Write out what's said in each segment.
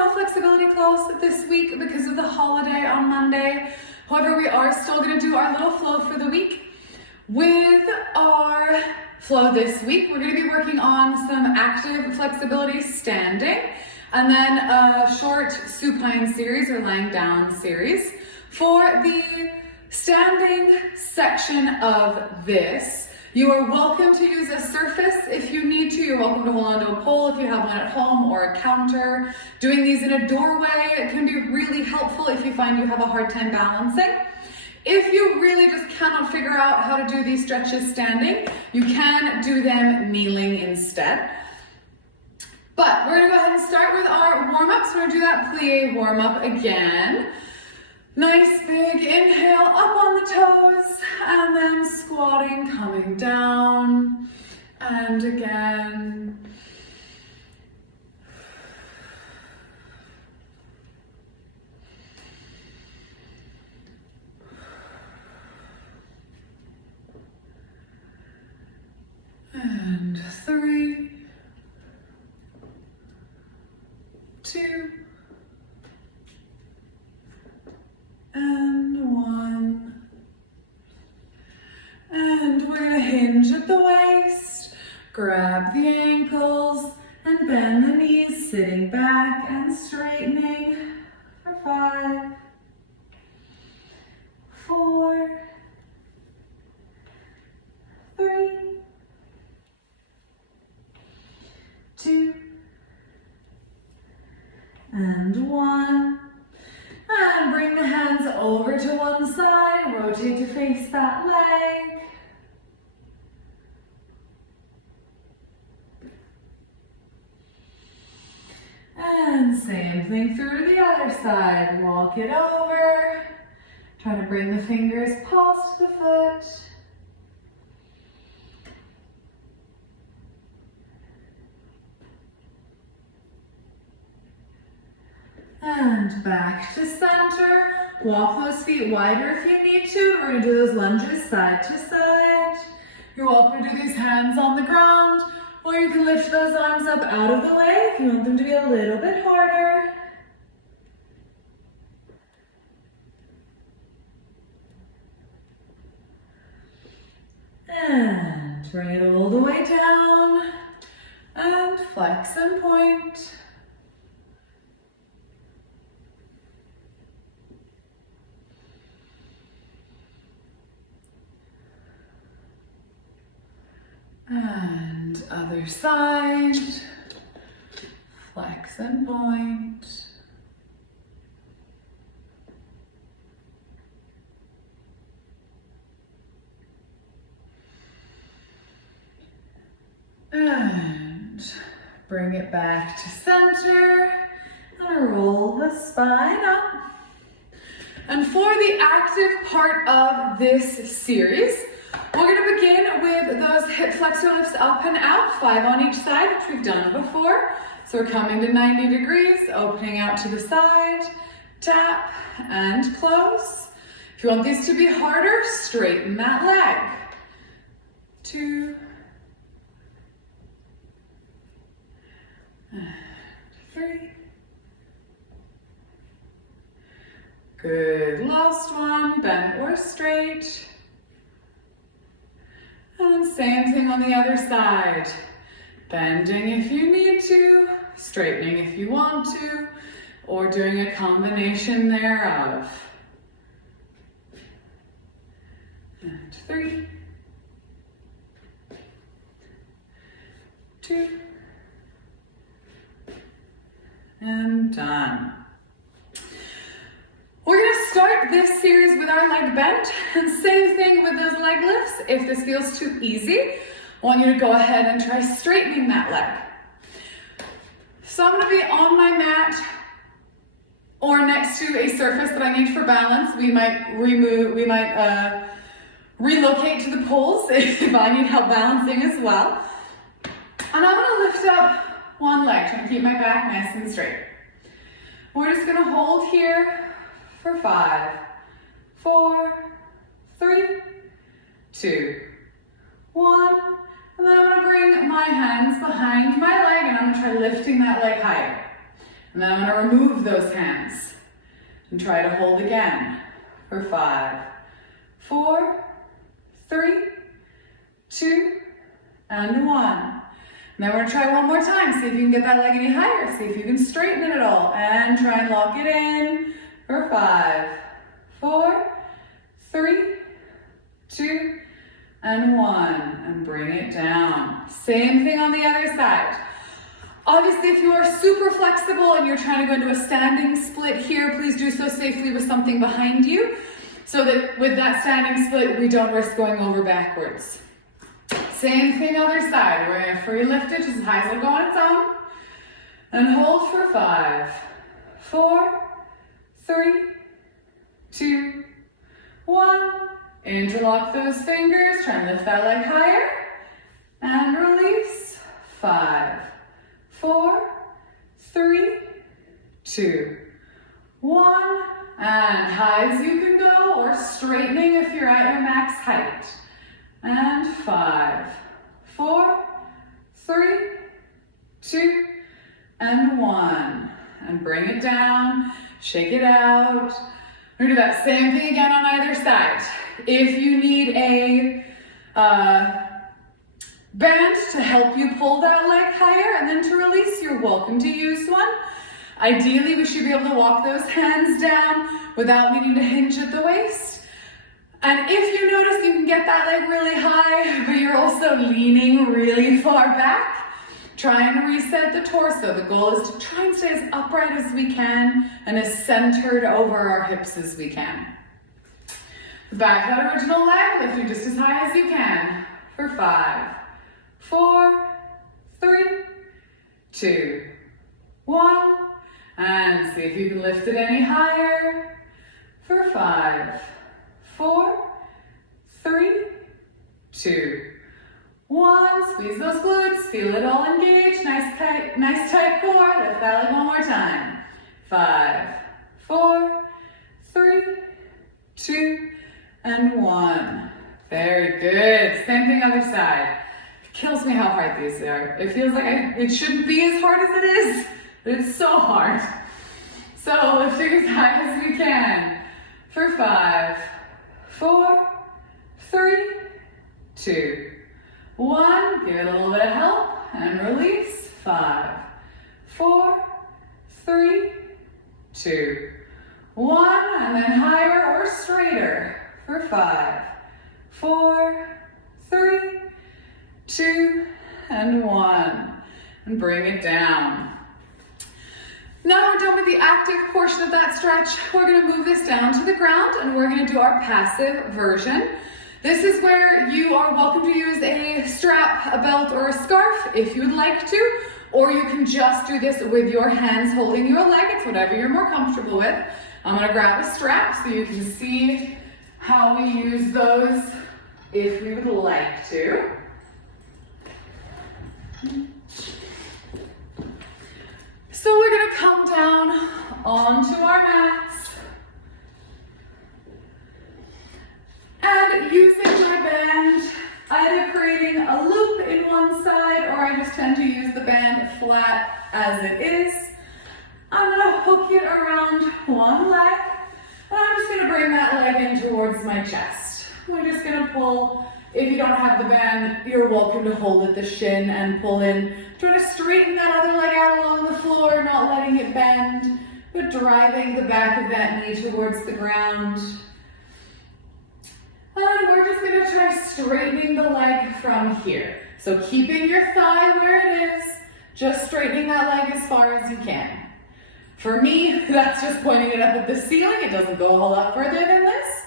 no flexibility class this week because of the holiday on Monday. However, we are still going to do our little flow for the week. With our flow this week, we're going to be working on some active flexibility standing, and then a short supine series or lying down series. For the standing section of this, you are welcome to use a surface if you need to. You're welcome to hold onto a pole if you have one at home, or a counter. Doing these in a doorway, it can be really helpful if you find you have a hard time balancing. If you really just cannot figure out how to do these stretches standing, you can do them kneeling instead. But we're gonna go ahead and start with our warm-ups. We're gonna do that plie warm-up again. Nice big inhale up on the toes, and then squatting, coming down, and again. And 3, 2, and 1. And we're going to hinge at the waist, grab the ankles, and bend the knees, sitting back and straightening for 5, 4, 3, 2, and 1. And bring the hands over to one side, rotate to face that leg. And same thing through to the other side. Walk it over. Try to bring the fingers past the foot. And back to center. Walk those feet wider if you need to. We're going to do those lunges side to side. You're welcome to do these hands on the ground, or you can lift those arms up out of the way if you want them to be a little bit harder. And bring it all the way down. And flex and point. And other side, flex and point. And bring it back to center and roll the spine up. And for the active part of this series, we're going to begin with those hip flexor lifts up and out, 5 on each side, which we've done before. So we're coming to 90 degrees, opening out to the side, tap, and close. If you want these to be harder, straighten that leg. 2, and 3. Good, last one, bent or straight. And same thing on the other side. Bending if you need to, straightening if you want to, or doing a combination thereof. And 3, 2, and done. We're going to start this series with our leg bent, and same thing with those leg lifts. If this feels too easy, I want you to go ahead and try straightening that leg. So I'm going to be on my mat or next to a surface that I need for balance. We might relocate to the poles if I need help balancing as well. And I'm going to lift up one leg, trying to keep my back nice and straight. We're just going to hold here for 5, 4, 3, 2, 1. And then I'm going to bring my hands behind my leg, and I'm going to try lifting that leg higher. And then I'm gonna remove those hands and try to hold again for 5, 4, 3, 2, and 1. And then we're gonna try one more time. See if you can get that leg any higher. See if you can straighten it at all. And try and lock it in for 5, 4, 3, 2, and 1. And bring it down. Same thing on the other side. Obviously, if you are super flexible and you're trying to go into a standing split here, please do so safely with something behind you so that with that standing split, we don't risk going over backwards. Same thing other side. We're going to free lift it just as high as it'll go on its own. And hold for 5, 4, 3, 2, 1. Interlock those fingers. Try and lift that leg higher. And release. 5, 4, 3, 2, 1. And high as you can go, or straightening if you're at your max height. And 5, 4, 3, 2, and 1. And bring it down, shake it out. We're gonna do that same thing again on either side. If you need a band to help you pull that leg higher and then to release, you're welcome to use one. Ideally, we should be able to walk those hands down without needing to hinge at the waist. And if you notice you can get that leg really high, but you're also leaning really far back, try and reset the torso. The goal is to try and stay as upright as we can and as centered over our hips as we can. Back to that original leg, lifting just as high as you can for 5, 4, 3, 2, 1. And see if you can lift it any higher for 5, 4, 3, 2, 1. Squeeze those glutes, feel it all engage. Nice tight core. Lift that leg one more time. 5, 4, 3, 2, and 1. Very good. Same thing other side. It kills me how hard these are. It feels like it shouldn't be as hard as it is, but it's so hard. So lifting as high as we can for 5, 4, 3, 2, 1. Give it a little bit of help and release. 5, 4, 3, 2, 1. And then higher or straighter for 5, 4, 3, 2, and 1. And bring it down. Now we're done with the active portion of that stretch. We're going to move this down to the ground and we're going to do our passive version. This is where you are welcome to use a strap, a belt, or a scarf if you would like to, or you can just do this with your hands holding your leg. It's whatever you're more comfortable with. I'm going to grab a strap so you can see how we use those if we would like to. So we're going to come down onto our mats and using my band, either creating a loop in one side or I just tend to use the band flat as it is. I'm going to hook it around one leg and I'm just going to bring that leg in towards my chest. We're just going to pull. If you don't have the band, you're welcome to hold at the shin and pull in. Try to straighten that other leg out along the floor, not letting it bend, but driving the back of that knee towards the ground. And we're just going to try straightening the leg from here. So keeping your thigh where it is, just straightening that leg as far as you can. For me, that's just pointing it up at the ceiling. It doesn't go a whole lot further than this.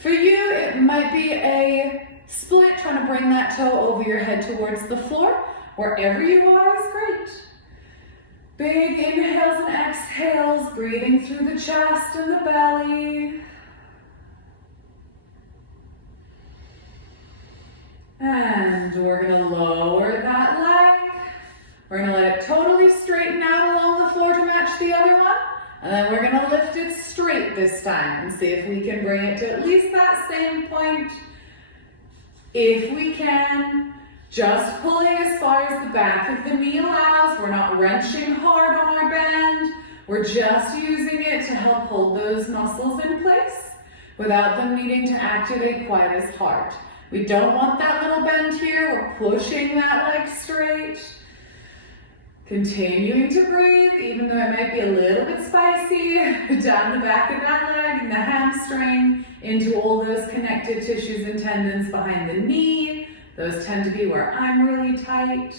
For you, it might be a split, trying to bring that toe over your head towards the floor. Wherever you are is great. Big inhales and exhales, breathing through the chest and the belly. And we're going to lower that leg. We're going to let it totally straighten out along the floor to match the other one. And then we're going to lift it straight this time and see if we can bring it to at least that same point. If we can, Just pulling as far as the back of the knee allows. We're not wrenching hard on our bend. We're just using it to help hold those muscles in place without them needing to activate quite as hard. We don't want that little bend here. We're pushing that leg straight. Continuing to breathe, even though it might be a little bit spicy, down the back of that leg and the hamstring, into all those connective tissues and tendons behind the knee. Those tend to be where I'm really tight.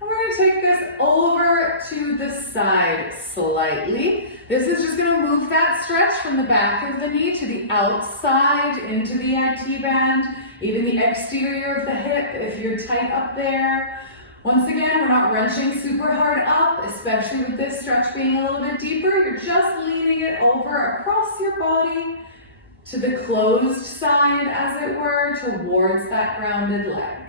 And we're going to take this over to the side slightly. This is just going to move that stretch from the back of the knee to the outside into the IT band, even the exterior of the hip if you're tight up there. Once again, we're not wrenching super hard up, especially with this stretch being a little bit deeper. You're just leaning it over across your body to the closed side, as it were, towards that grounded leg.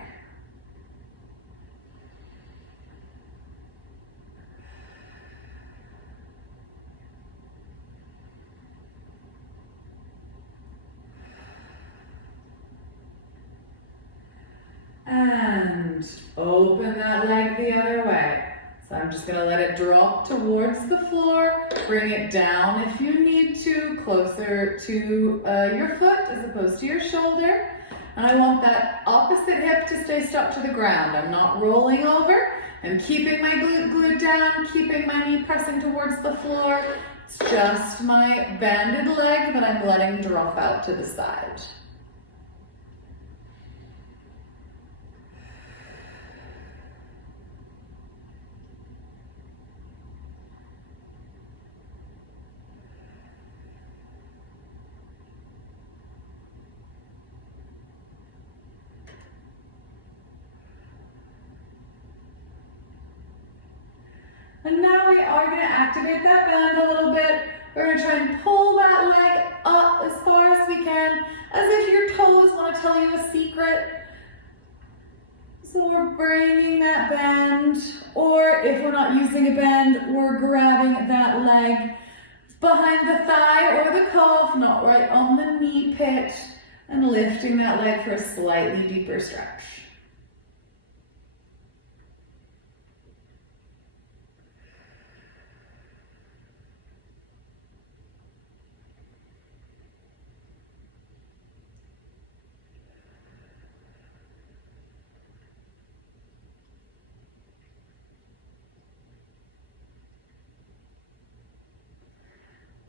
And open that leg the other way. So I'm just going to let it drop towards the floor. Bring it down if you need to, closer to your foot as opposed to your shoulder. And I want that opposite hip to stay stuck to the ground. I'm not rolling over. I'm keeping my glute glued down, keeping my knee pressing towards the floor. It's just my banded leg that I'm letting drop out to the side. And now we are going to activate that band a little bit. We're going to try and pull that leg up as far as we can, as if your toes want to tell you a secret. So we're bringing that bend, or if we're not using a bend, we're grabbing that leg behind the thigh or the calf, not right on the knee pit, and lifting that leg for a slightly deeper stretch.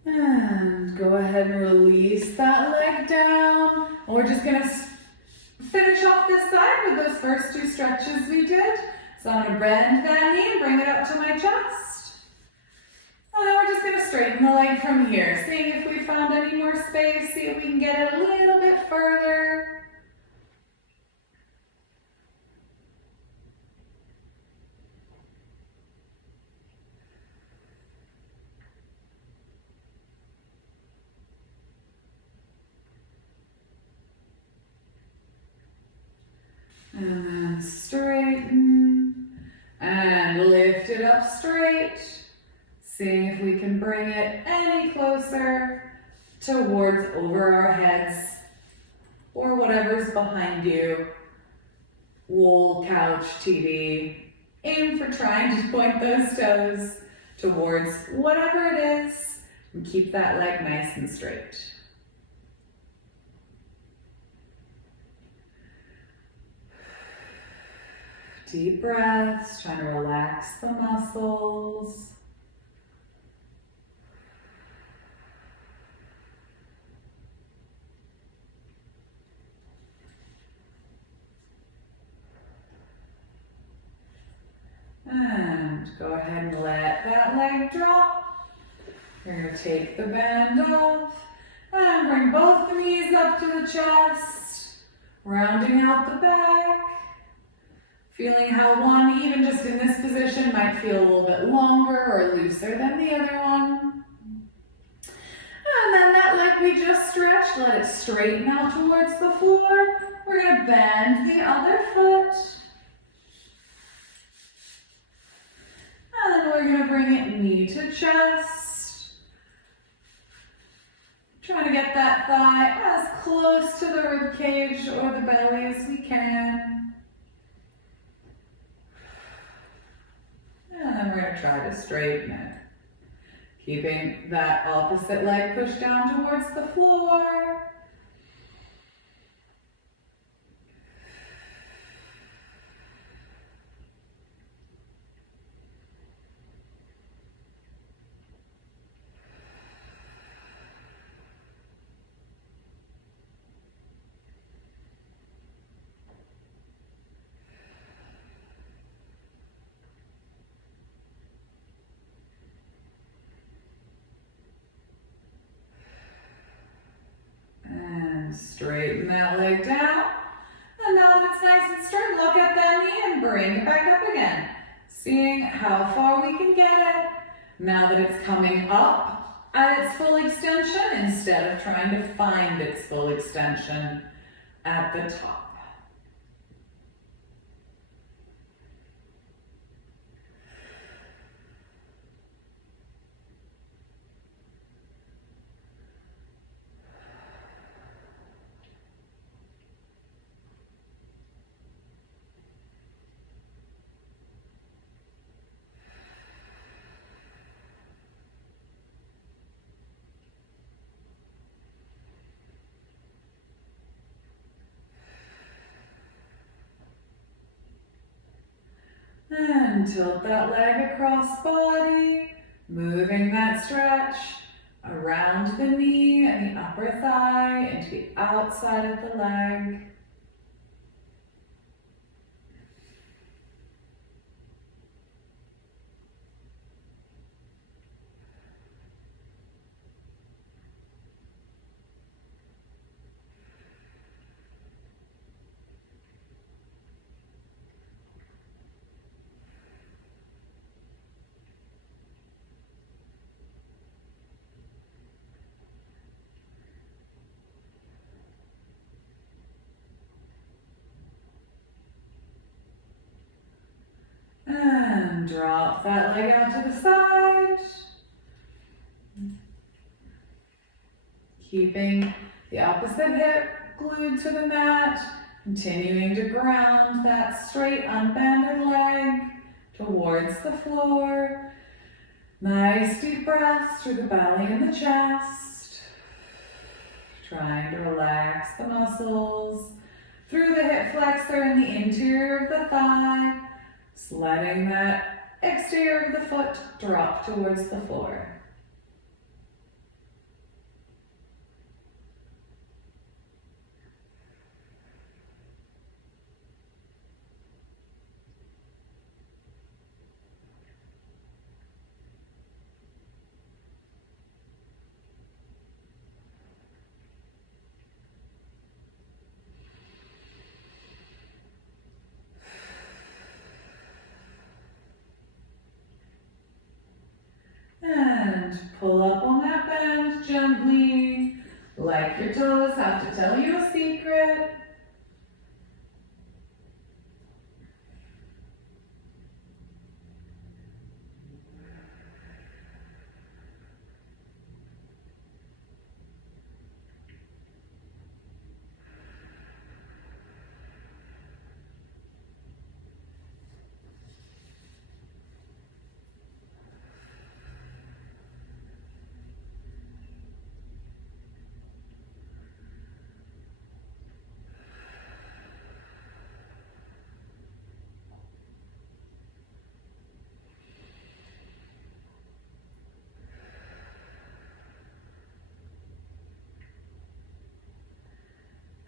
And go ahead and release that leg down. We're just going to finish off this side with those first two stretches we did. So I'm going to bend that knee and bring it up to my chest. And then we're just going to straighten the leg from here, seeing if we found any more space, see if we can get it a little bit further. And then straighten and lift it up straight, seeing if we can bring it any closer towards over our heads or whatever's behind you. Wall, couch, TV. Aim for trying to point those toes towards whatever it is and keep that leg nice and straight. Deep breaths, trying to relax the muscles. And go ahead and let that leg drop. You're going to take the band off and bring both the knees up to the chest, rounding out the back. Feeling how one, even just in this position, might feel a little bit longer or looser than the other one. And then that leg we just stretched, let it straighten out towards the floor. We're going to bend the other foot. And then we're going to bring it knee to chest. Trying to get that thigh as close to the rib cage or the belly as we can. And then we're going to try to straighten it. Keeping that opposite leg pushed down towards the floor. Straighten that leg down. And now that it's nice and straight, look at that knee and bring it back up again. Seeing how far we can get it. Now that it's coming up at its full extension instead of trying to find its full extension at the top. And tilt that leg across body, moving that stretch around the knee and the upper thigh into the outside of the leg. And drop that leg out to the side. Keeping the opposite hip glued to the mat. Continuing to ground that straight unbended leg towards the floor. Nice deep breaths through the belly and the chest. Trying to relax the muscles through the hip flexor and the interior of the thigh. Just letting that exterior of the foot drop towards the floor. And pull up on that bend gently, like your toes have to tell you a secret.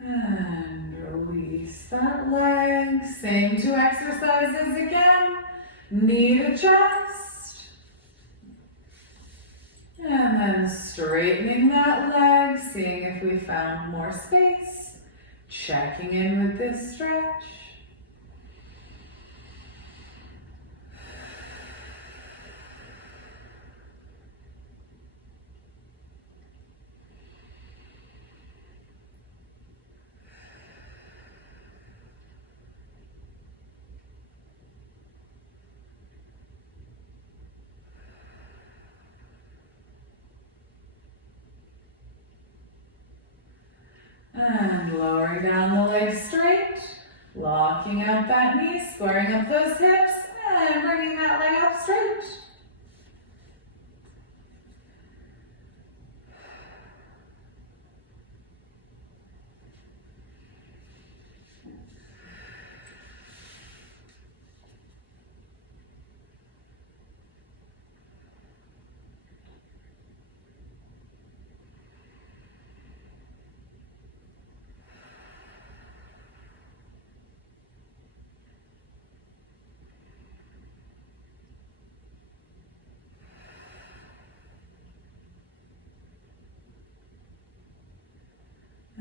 And release that leg. Same two exercises again. Knee to chest. And then straightening that leg, seeing if we found more space. Checking in with this stretch. And lowering down the legs straight, locking out that knee, squaring up those hips, and bringing that leg up straight.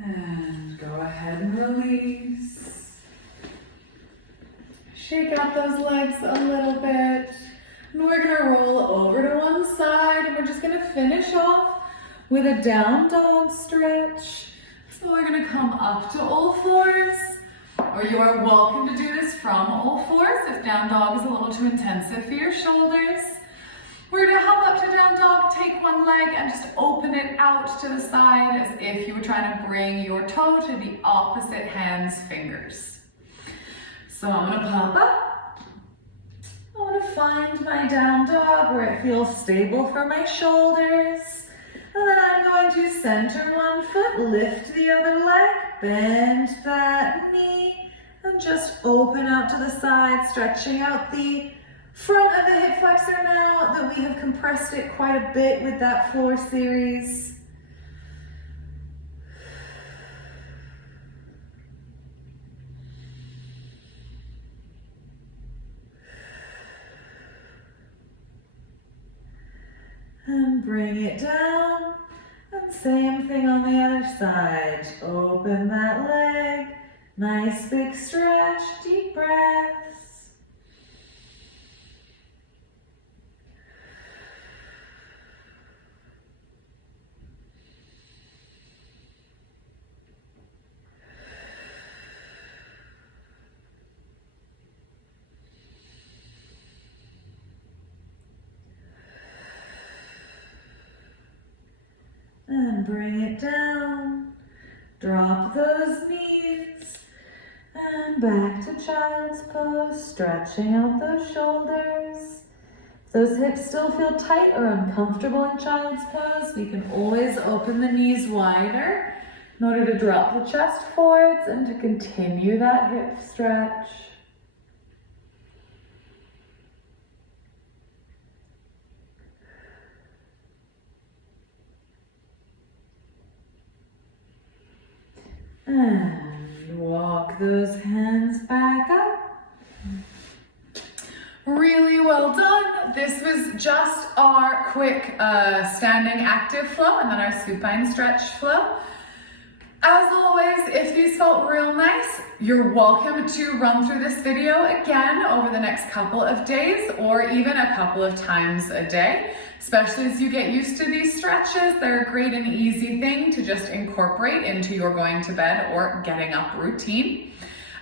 And go ahead and release. Shake out those legs a little bit. And we're gonna roll over to one side and we're just gonna finish off with a down dog stretch. So we're gonna come up to all fours, or you are welcome to do this from all fours if down dog is a little too intensive for your shoulders. We're gonna hop up to down dog, take one leg and just open it out to the side as if you were trying to bring your toe to the opposite hand's fingers. So I'm gonna pop up. I wanna find my down dog where it feels stable for my shoulders. And then I'm going to center one foot, lift the other leg, bend that knee, and just open out to the side, stretching out the front of the hip flexor now that we have compressed it quite a bit with that floor series. And bring it down. And same thing on the other side. Open that leg. Nice big stretch, deep breaths. And bring it down, drop those knees, and back to child's pose, stretching out those shoulders. If those hips still feel tight or uncomfortable in child's pose, we can always open the knees wider in order to drop the chest forwards and to continue that hip stretch. And walk those hands back up. Really well done. This was just our quick standing active flow and then our supine stretch flow. As always, if these felt real nice, you're welcome to run through this video again over the next couple of days or even a couple of times a day. Especially as you get used to these stretches, they're a great and easy thing to just incorporate into your going to bed or getting up routine.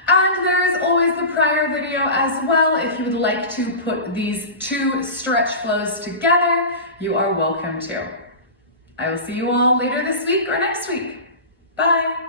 And there is always the prior video as well. If you would like to put these two stretch flows together, you are welcome to. I will see you all later this week or next week. Bye.